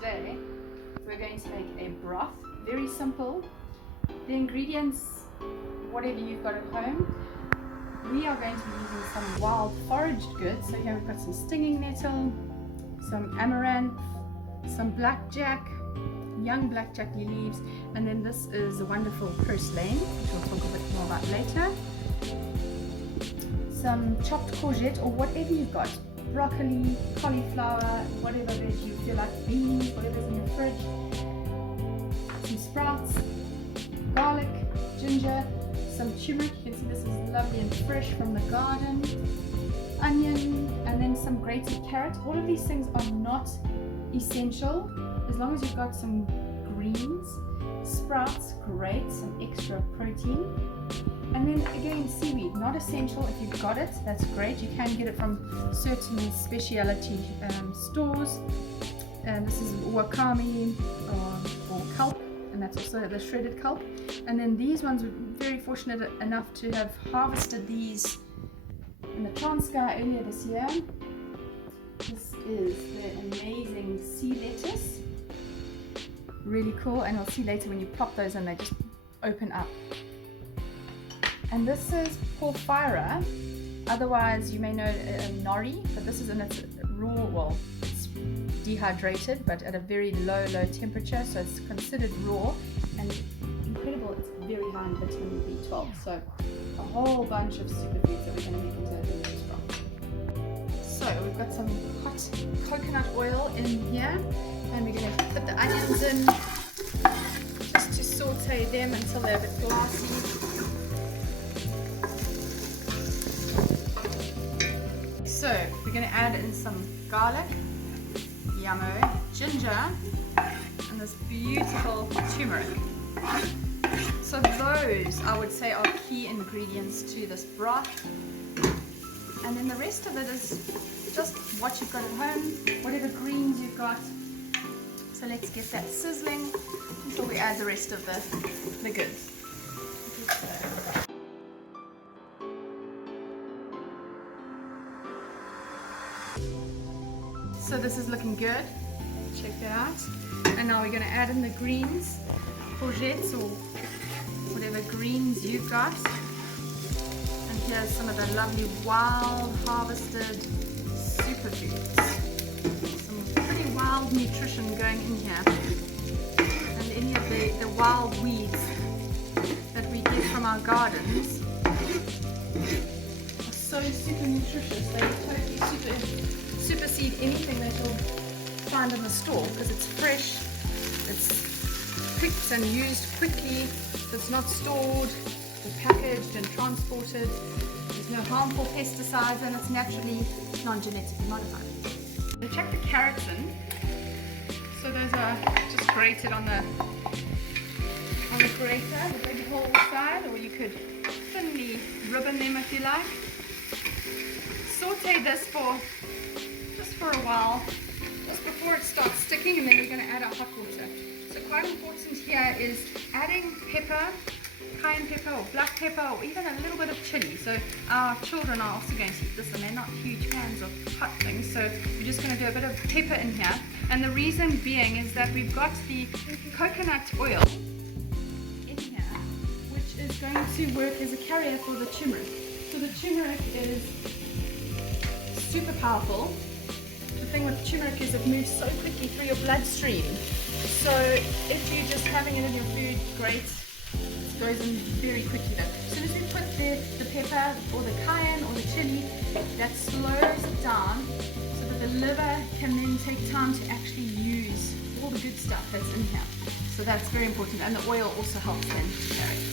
today we're going to make a broth. Very simple. The ingredients, whatever you've got at home. We are going to be using some wild foraged goods. So here we've got some stinging nettle, some amaranth, some blackjack, young blackjack leaves, and then this is a wonderful purslane, which we'll talk a bit more about later. Some chopped courgette or whatever you've got. Broccoli, cauliflower, whatever it is you feel like, beans, whatever's in your fridge. Some sprouts, garlic, ginger, some turmeric. You can see this is lovely and fresh from the garden. Onion, and then some grated carrot. All of these things are not essential as long as you've got some greens. Sprouts, great, some extra protein. And then again, seaweed, not essential. If you've got it, that's great. You can get it from certain specialty stores. And this is wakame or kelp, and that's also the shredded kelp. And then these ones, we're very fortunate enough to have harvested these in the Transkei earlier this year. This is the amazing sea lettuce. Really cool, and we'll see later when you plop those in, they just open up. And this is porphyra, otherwise you may know nori, but this is in its raw, well, it's dehydrated, but at a very low temperature, so it's considered raw, and incredible, it's very high in vitamin B12, so a whole bunch of superfoods that we're going to make into a delicious broth. So we've got some hot coconut oil in here, and we're going to put the onions in, just to saute them until they're a bit glassy. So we're going to add in some garlic, yummo, ginger, and this beautiful turmeric. So those, I would say, are key ingredients to this broth. And then the rest of it is just what you've got at home, whatever greens you've got. So let's get that sizzling until we add the rest of the goods. So this is looking good, check that out. And now we're going to add in the greens, courgettes or whatever greens you've got. And here's some of the lovely wild harvested superfoods. Some pretty wild nutrition going in here. And any of the wild weeds that we get from our gardens are so super nutritious. They totally supersede anything that you'll find in the store because it's fresh, it's picked and used quickly, so it's not stored or packaged and transported. There's no harmful pesticides, and it's naturally non-genetically modified. And check the carrots in. So those are just grated on the grater, the big whole side, or you could thinly ribbon them if you like. Saute this for a while, just before it starts sticking, and then we're going to add our hot water. So quite important here is adding pepper, cayenne pepper or black pepper, or even a little bit of chili. So our children are also going to eat this, and they're not huge fans of hot things, so we're just going to do a bit of pepper in here. And the reason being is that we've got the coconut oil in here, which is going to work as a carrier for the turmeric. So the turmeric is super powerful. The thing with turmeric is it moves so quickly through your bloodstream. So if you're just having it in your food, great. It goes in very quickly though. As soon as we put the pepper or the cayenne or the chili, that slows it down so that the liver can then take time to actually use all the good stuff that's in here. So that's very important, and the oil also helps then carry it.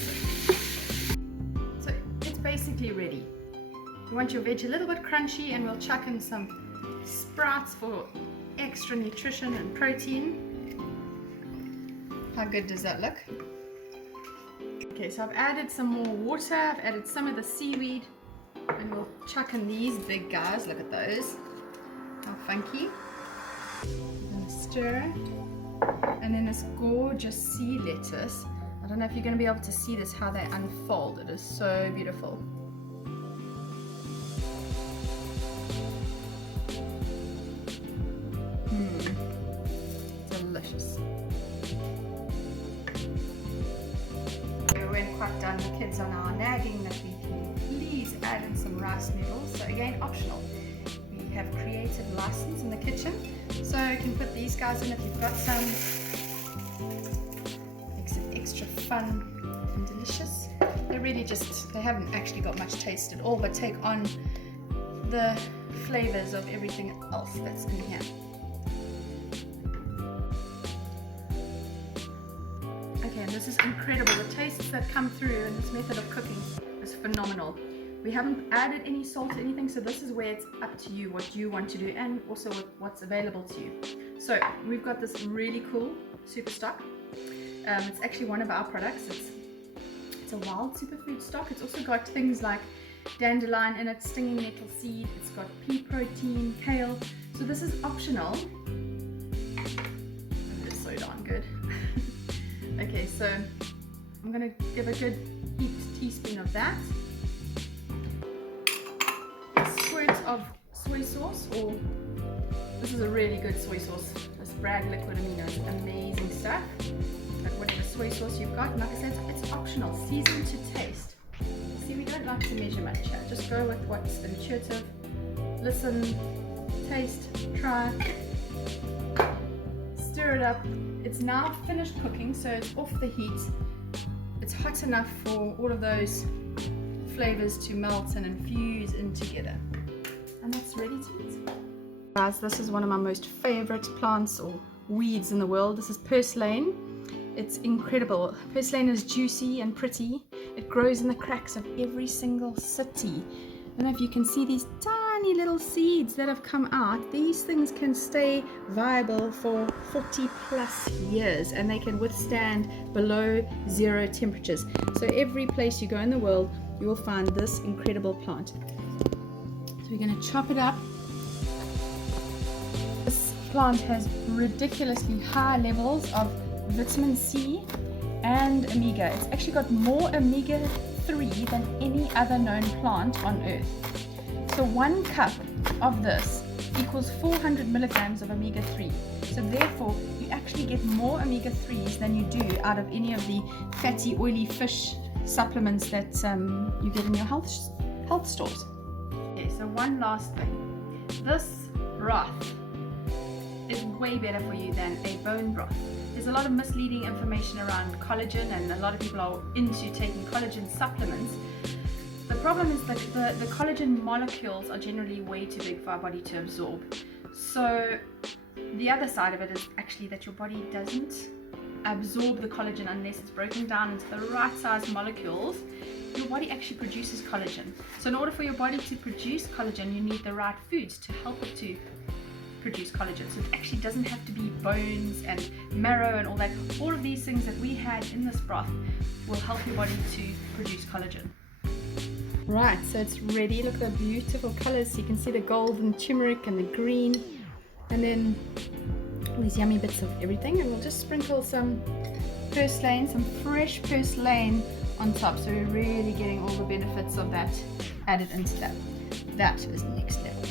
So it's basically ready. You want your veg a little bit crunchy, and we'll chuck in some sprouts for extra nutrition and protein. How good does that look? Okay, so I've added some more water, I've added some of the seaweed, and we'll chuck in these big guys. Look at those, how funky. I'm gonna stir, and then this gorgeous sea lettuce. I don't know if you're going to be able to see this, how they unfold. It is so beautiful. delicious. We're quite done. The kids are now nagging that we can please add in some rice noodles. So again, optional. We have created license in the kitchen, so you can put these guys in if you've got some. Makes it extra fun and delicious. They're really just, they haven't actually got much taste at all, but take on the flavors of everything else that's in here. Okay, and this is incredible. The tastes that come through in this method of cooking is phenomenal. We haven't added any salt or anything, so this is where it's up to you what you want to do and also what's available to you. So we've got this really cool super stock. It's actually one of our products. It's a wild superfood stock. It's also got things like dandelion in it, stinging nettle seed. It's got pea protein, kale. So this is optional. It's so darn good. Okay, so I'm gonna give a good heaped teaspoon of that. A squirt of soy sauce, or this is a really good soy sauce. This Bragg liquid amino is amazing stuff. But whatever soy sauce you've got, like I said, it's optional. Season to taste. See, we don't like to measure much here. Just go with what's intuitive. Listen, taste, try. Stir it up. It's now finished cooking, so it's off the heat. It's hot enough for all of those flavors to melt and infuse in together. And that's ready to eat. Guys, this is one of my most favorite plants or weeds in the world. This is purslane. It's incredible. Purslane is juicy and pretty. It grows in the cracks of every single city. I don't know if you can see these tiny little seeds that have come out. These things can stay viable for 40 plus years, and they can withstand below 0 temperatures. So every place you go in the world, you will find this incredible plant. So we're going to chop it up. This plant has ridiculously high levels of vitamin C and omega. It's actually got more omega-3 than any other known plant on earth. So 1 cup of this equals 400 milligrams of omega-3. So therefore, you actually get more omega-3s than you do out of any of the fatty, oily fish supplements that you get in your health stores. Okay, so one last thing. This broth is way better for you than a bone broth. There's a lot of misleading information around collagen, and a lot of people are into taking collagen supplements. The problem is that the collagen molecules are generally way too big for our body to absorb. So the other side of it is actually that your body doesn't absorb the collagen unless it's broken down into the right size molecules. Your body actually produces collagen. So in order for your body to produce collagen, you need the right foods to help it to produce collagen. So it actually doesn't have to be bones and marrow and all that. All of these things that we had in this broth will help your body to produce collagen. Right, so it's ready. Look at the beautiful colors. You can see the golden turmeric and the green, and then all these yummy bits of everything. And we'll just sprinkle some purslane, some fresh purslane on top, so we're really getting all the benefits of that added into that. That is next level.